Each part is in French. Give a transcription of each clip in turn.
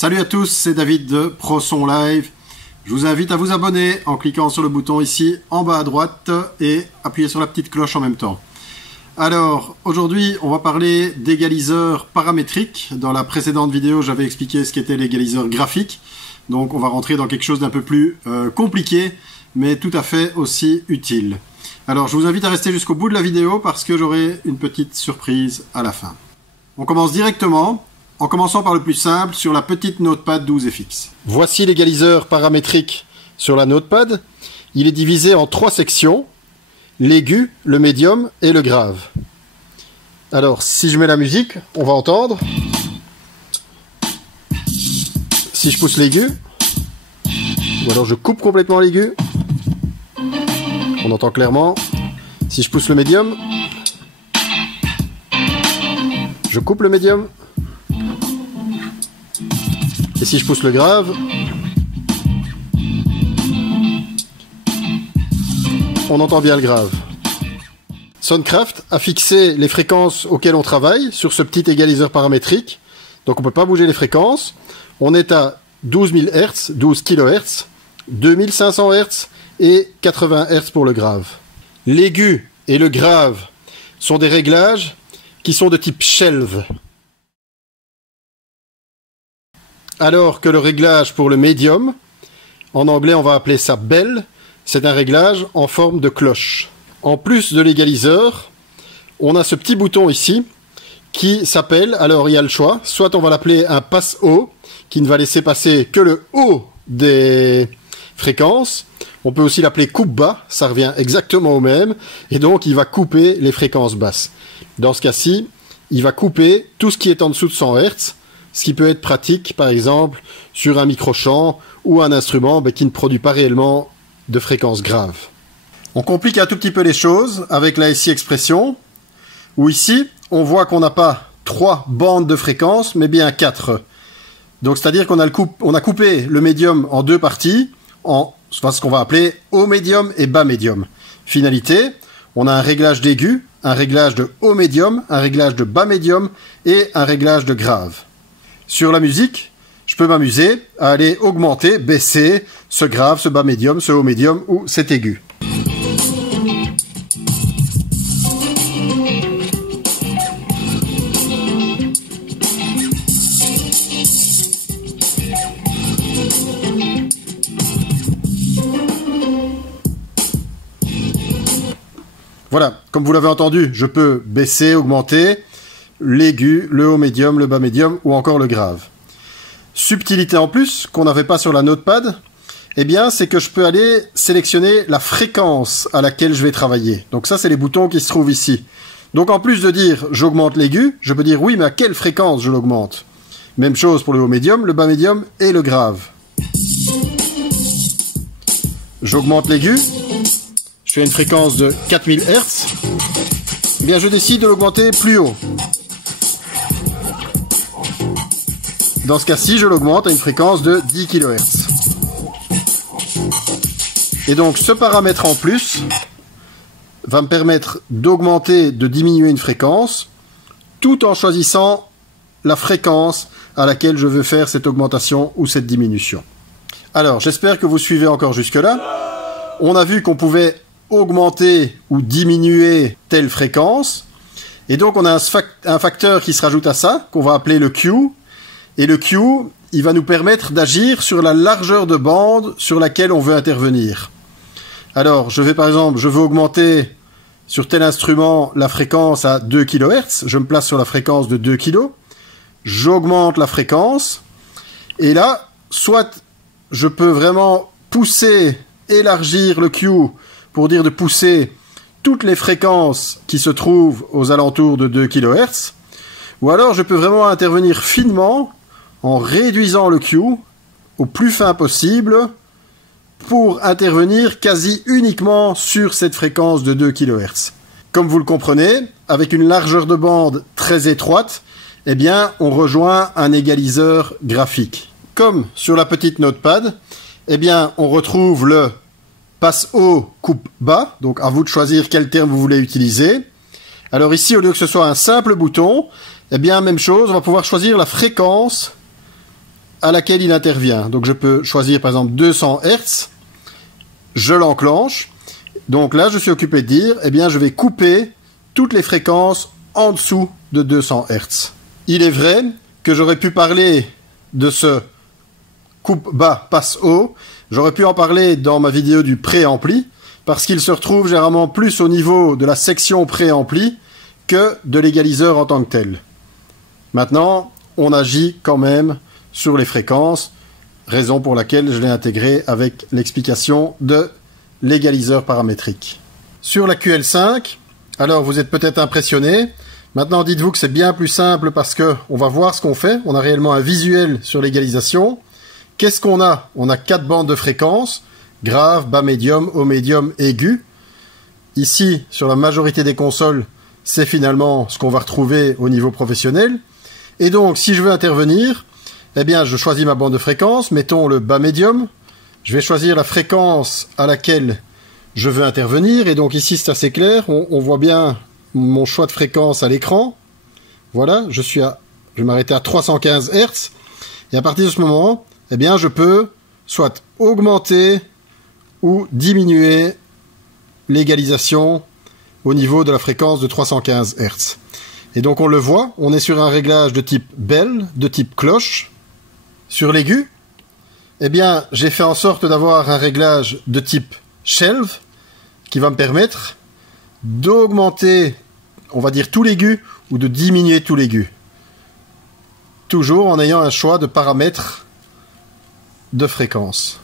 Salut à tous, c'est David de ProSon Live. Je vous invite à vous abonner en cliquant sur le bouton ici en bas à droite et appuyer sur la petite cloche en même temps. Alors, aujourd'hui, on va parler d'égaliseurs paramétriques. Dans la précédente vidéo, j'avais expliqué ce qu'était l'égaliseur graphique. Donc, on va rentrer dans quelque chose d'un peu plus compliqué, mais tout à fait aussi utile. Alors, je vous invite à rester jusqu'au bout de la vidéo parce que j'aurai une petite surprise à la fin. On commence directement, en commençant par le plus simple, sur la petite Notepad 12FX. Voici l'égaliseur paramétrique sur la Notepad. Il est divisé en 3 sections, l'aigu, le médium et le grave. Alors, si je mets la musique, on va entendre. Si je pousse l'aigu, ou alors je coupe complètement l'aigu, on entend clairement. Si je pousse le médium, je coupe le médium. Et si je pousse le grave, on entend bien le grave. Soundcraft a fixé les fréquences auxquelles on travaille sur ce petit égaliseur paramétrique. Donc on ne peut pas bouger les fréquences. On est à 12 000 Hz, 12 kHz, 2500 Hz et 80 Hz pour le grave. L'aigu et le grave sont des réglages qui sont de type shelve. Alors que le réglage pour le médium, en anglais on va appeler ça bell, c'est un réglage en forme de cloche. En plus de l'égaliseur, on a ce petit bouton ici qui s'appelle, alors il y a le choix, soit on va l'appeler un passe-haut, qui ne va laisser passer que le haut des fréquences. On peut aussi l'appeler coupe-bas, ça revient exactement au même, et donc il va couper les fréquences basses. Dans ce cas-ci, il va couper tout ce qui est en dessous de 100 Hz, ce qui peut être pratique, par exemple, sur un micro-champ ou un instrument qui ne produit pas réellement de fréquences graves. On complique un tout petit peu les choses avec la SI expression, où ici, on voit qu'on n'a pas 3 bandes de fréquences, mais bien 4. Donc, c'est-à-dire qu'on a coupé le médium en 2 parties, en ce qu'on va appeler haut médium et bas médium. Finalité, on a un réglage d'aigu, un réglage de haut médium, un réglage de bas médium et un réglage de grave. Sur la musique, je peux m'amuser à aller augmenter, baisser ce grave, ce bas médium, ce haut médium ou cet aigu. Voilà, comme vous l'avez entendu, je peux baisser, augmenter l'aigu, le haut médium, le bas médium ou encore le grave. Subtilité en plus, qu'on n'avait pas sur la Notepad, eh bien, c'est que je peux aller sélectionner la fréquence à laquelle je vais travailler. Donc ça, c'est les boutons qui se trouvent ici. Donc en plus de dire j'augmente l'aigu, je peux dire oui, mais à quelle fréquence je l'augmente. Même chose pour le haut médium, le bas médium et le grave. J'augmente l'aigu. Je fais une fréquence de 4000 Hz. Eh bien, je décide de l'augmenter plus haut. Dans ce cas-ci, je l'augmente à une fréquence de 10 kHz. Et donc, ce paramètre en plus va me permettre d'augmenter, de diminuer une fréquence, tout en choisissant la fréquence à laquelle je veux faire cette augmentation ou cette diminution. Alors, j'espère que vous suivez encore jusque-là. On a vu qu'on pouvait augmenter ou diminuer telle fréquence. Et donc, on a un facteur qui se rajoute à ça, qu'on va appeler le Q. Et le Q, il va nous permettre d'agir sur la largeur de bande sur laquelle on veut intervenir. Alors, par exemple, je veux augmenter sur tel instrument la fréquence à 2 kHz. Je me place sur la fréquence de 2 kg. J'augmente la fréquence. Et là, soit je peux vraiment pousser, élargir le Q pour dire de pousser toutes les fréquences qui se trouvent aux alentours de 2 kHz. Ou alors, je peux vraiment intervenir finement en réduisant le Q au plus fin possible pour intervenir quasi uniquement sur cette fréquence de 2 kHz. Comme vous le comprenez, avec une largeur de bande très étroite, eh bien, on rejoint un égaliseur graphique. Comme sur la petite Notepad, eh bien, on retrouve le passe haut, coupe bas, donc à vous de choisir quel terme vous voulez utiliser. Alors ici, au lieu que ce soit un simple bouton, eh bien, même chose, on va pouvoir choisir la fréquence à laquelle il intervient. Donc je peux choisir par exemple 200 Hz, je l'enclenche. Donc là, je suis occupé de dire, eh bien, je vais couper toutes les fréquences en dessous de 200 Hz. Il est vrai que j'aurais pu parler de ce coupe bas, passe haut. J'aurais pu en parler dans ma vidéo du préampli, parce qu'il se retrouve généralement plus au niveau de la section préampli que de l'égaliseur en tant que tel. Maintenant, on agit quand même sur les fréquences, raison pour laquelle je l'ai intégré avec l'explication de l'égaliseur paramétrique. Sur la QL5, alors vous êtes peut-être impressionné. Maintenant, dites-vous que c'est bien plus simple parce que on va voir ce qu'on fait. On a réellement un visuel sur l'égalisation. Qu'est-ce qu'on a? On a 4 bandes de fréquences, grave, bas médium, haut médium, aigu. Ici, sur la majorité des consoles, c'est finalement ce qu'on va retrouver au niveau professionnel. Et donc, si je veux intervenir, eh bien, je choisis ma bande de fréquence, mettons le bas médium. Je vais choisir la fréquence à laquelle je veux intervenir. Et donc ici, c'est assez clair. On voit bien mon choix de fréquence à l'écran. Voilà, je vais m'arrêter à 315 Hz. Et à partir de ce moment, eh bien, je peux soit augmenter ou diminuer l'égalisation au niveau de la fréquence de 315 Hz. Et donc on le voit, on est sur un réglage de type bell, de type cloche. Sur l'aigu, eh bien, j'ai fait en sorte d'avoir un réglage de type shelf qui va me permettre d'augmenter, on va dire, tout l'aigu ou de diminuer tout l'aigu. Toujours en ayant un choix de paramètres de fréquence.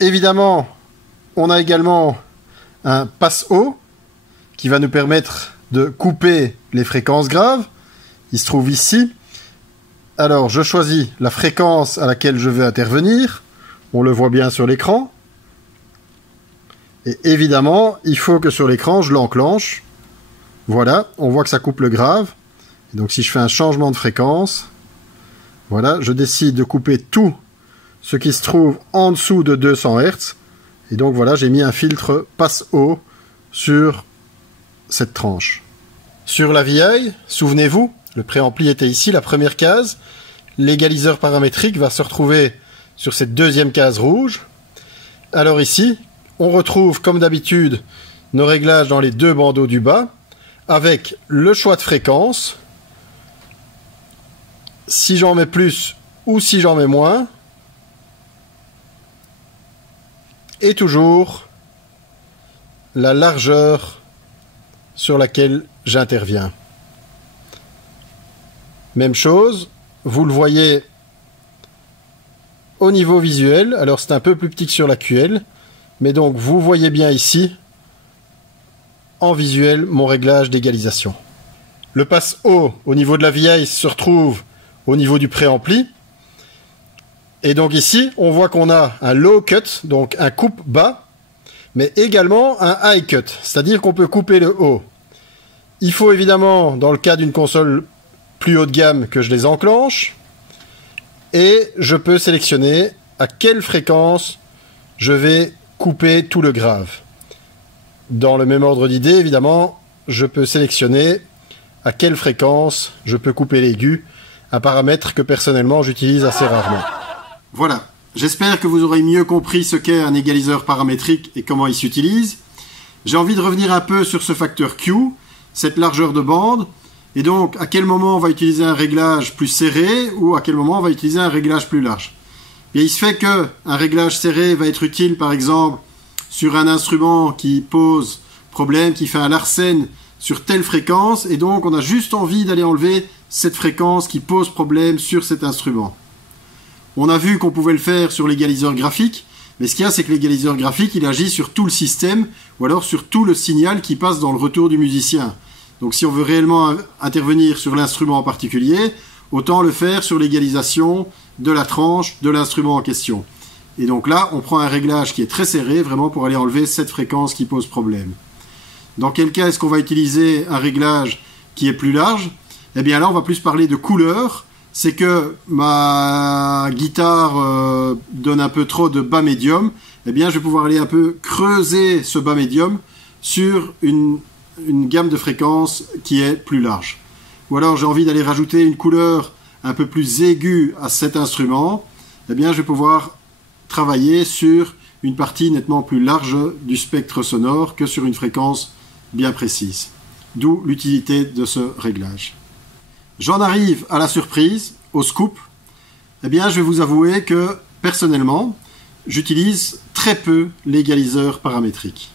Évidemment, on a également un passe haut qui va nous permettre de couper les fréquences graves. Il se trouve ici. Alors, je choisis la fréquence à laquelle je veux intervenir. On le voit bien sur l'écran. Et évidemment, il faut que sur l'écran, je l'enclenche. Voilà, on voit que ça coupe le grave. Et donc, si je fais un changement de fréquence, voilà, je décide de couper tout ce qui se trouve en dessous de 200 Hz. Et donc, voilà, j'ai mis un filtre passe haut sur cette tranche. Sur la VI, souvenez-vous, le préampli était ici, la première case. L'égaliseur paramétrique va se retrouver sur cette deuxième case rouge. Alors ici, on retrouve comme d'habitude nos réglages dans les deux bandeaux du bas, avec le choix de fréquence, si j'en mets plus ou si j'en mets moins, et toujours la largeur sur laquelle j'interviens. Même chose, vous le voyez au niveau visuel, alors c'est un peu plus petit que sur la QL, mais donc vous voyez bien ici, en visuel, mon réglage d'égalisation. Le passe haut au niveau de la VI se retrouve au niveau du préampli, et donc ici, on voit qu'on a un low cut, donc un coupe bas, mais également un high cut, c'est-à-dire qu'on peut couper le haut. Il faut évidemment, dans le cas d'une console plus haut de gamme, que je les enclenche, et je peux sélectionner à quelle fréquence je vais couper tout le grave. Dans le même ordre d'idée, évidemment, je peux sélectionner à quelle fréquence je peux couper l'aigu, un paramètre que personnellement j'utilise assez rarement. Voilà, j'espère que vous aurez mieux compris ce qu'est un égaliseur paramétrique et comment il s'utilise. J'ai envie de revenir un peu sur ce facteur Q, cette largeur de bande, et donc à quel moment on va utiliser un réglage plus serré ou à quel moment on va utiliser un réglage plus large. Et il se fait qu'un réglage serré va être utile par exemple sur un instrument qui pose problème, qui fait un larsen sur telle fréquence, et donc on a juste envie d'aller enlever cette fréquence qui pose problème sur cet instrument. On a vu qu'on pouvait le faire sur l'égaliseur graphique, mais ce qu'il y a, c'est que l'égaliseur graphique, il agit sur tout le système, ou alors sur tout le signal qui passe dans le retour du musicien. Donc si on veut réellement intervenir sur l'instrument en particulier, autant le faire sur l'égalisation de la tranche de l'instrument en question. Et donc là, on prend un réglage qui est très serré, vraiment pour aller enlever cette fréquence qui pose problème. Dans quel cas est-ce qu'on va utiliser un réglage qui est plus large? Eh bien là, on va plus parler de couleur. C'est que ma guitare donne un peu trop de bas médium. Eh bien, je vais pouvoir aller un peu creuser ce bas médium sur une gamme de fréquences qui est plus large. Ou alors, j'ai envie d'aller rajouter une couleur un peu plus aiguë à cet instrument, eh bien, je vais pouvoir travailler sur une partie nettement plus large du spectre sonore que sur une fréquence bien précise. D'où l'utilité de ce réglage. J'en arrive à la surprise, au scoop. Eh bien, je vais vous avouer que, personnellement, j'utilise très peu l'égaliseur paramétrique.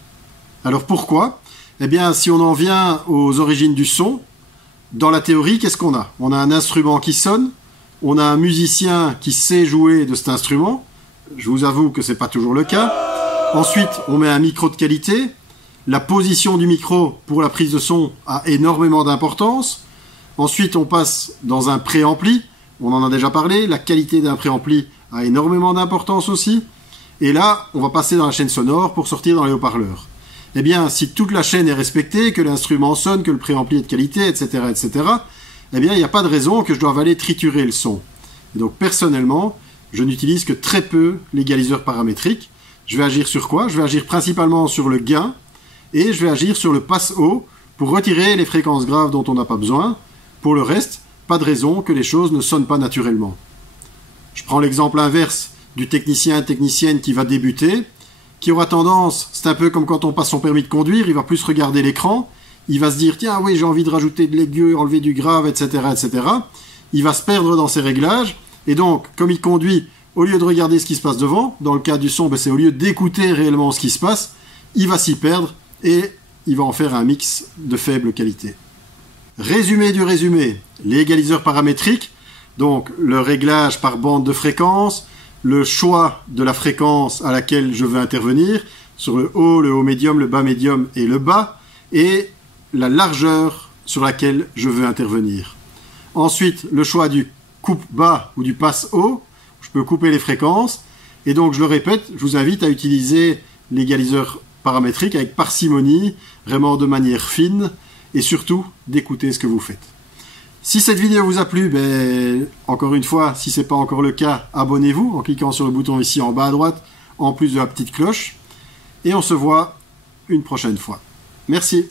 Alors pourquoi? Eh bien, si on en vient aux origines du son, dans la théorie, qu'est-ce qu'on a? On a un instrument qui sonne, on a un musicien qui sait jouer de cet instrument. Je vous avoue que ce n'est pas toujours le cas. Ensuite, on met un micro de qualité. La position du micro pour la prise de son a énormément d'importance. Ensuite, on passe dans un préampli. On en a déjà parlé. La qualité d'un préampli a énormément d'importance aussi. Et là, on va passer dans la chaîne sonore pour sortir dans les haut-parleurs. Eh bien, si toute la chaîne est respectée, que l'instrument sonne, que le préampli est de qualité, etc., etc., eh bien, il n'y a pas de raison que je doive aller triturer le son. Et donc, personnellement, je n'utilise que très peu l'égaliseur paramétrique. Je vais agir sur quoi? Je vais agir principalement sur le gain et je vais agir sur le passe haut pour retirer les fréquences graves dont on n'a pas besoin. Pour le reste, pas de raison que les choses ne sonnent pas naturellement. Je prends l'exemple inverse du technicienne qui va débuter, qui aura tendance, c'est un peu comme quand on passe son permis de conduire, il va plus regarder l'écran, il va se dire, tiens, oui, j'ai envie de rajouter de l'aigu, enlever du grave, etc., etc. Il va se perdre dans ses réglages, et donc, comme il conduit, au lieu de regarder ce qui se passe devant, dans le cas du son, c'est au lieu d'écouter réellement ce qui se passe, il va s'y perdre, et il va en faire un mix de faible qualité. Résumé du résumé, l'égaliseur paramétrique, donc le réglage par bande de fréquence, le choix de la fréquence à laquelle je veux intervenir, sur le haut médium, le bas médium et le bas, et la largeur sur laquelle je veux intervenir. Ensuite, le choix du coupe bas ou du passe haut, je peux couper les fréquences, et donc je le répète, je vous invite à utiliser l'égaliseur paramétrique avec parcimonie, vraiment de manière fine, et surtout d'écouter ce que vous faites. Si cette vidéo vous a plu, encore une fois, si ce n'est pas encore le cas, abonnez-vous en cliquant sur le bouton ici en bas à droite, en plus de la petite cloche. Et on se voit une prochaine fois. Merci.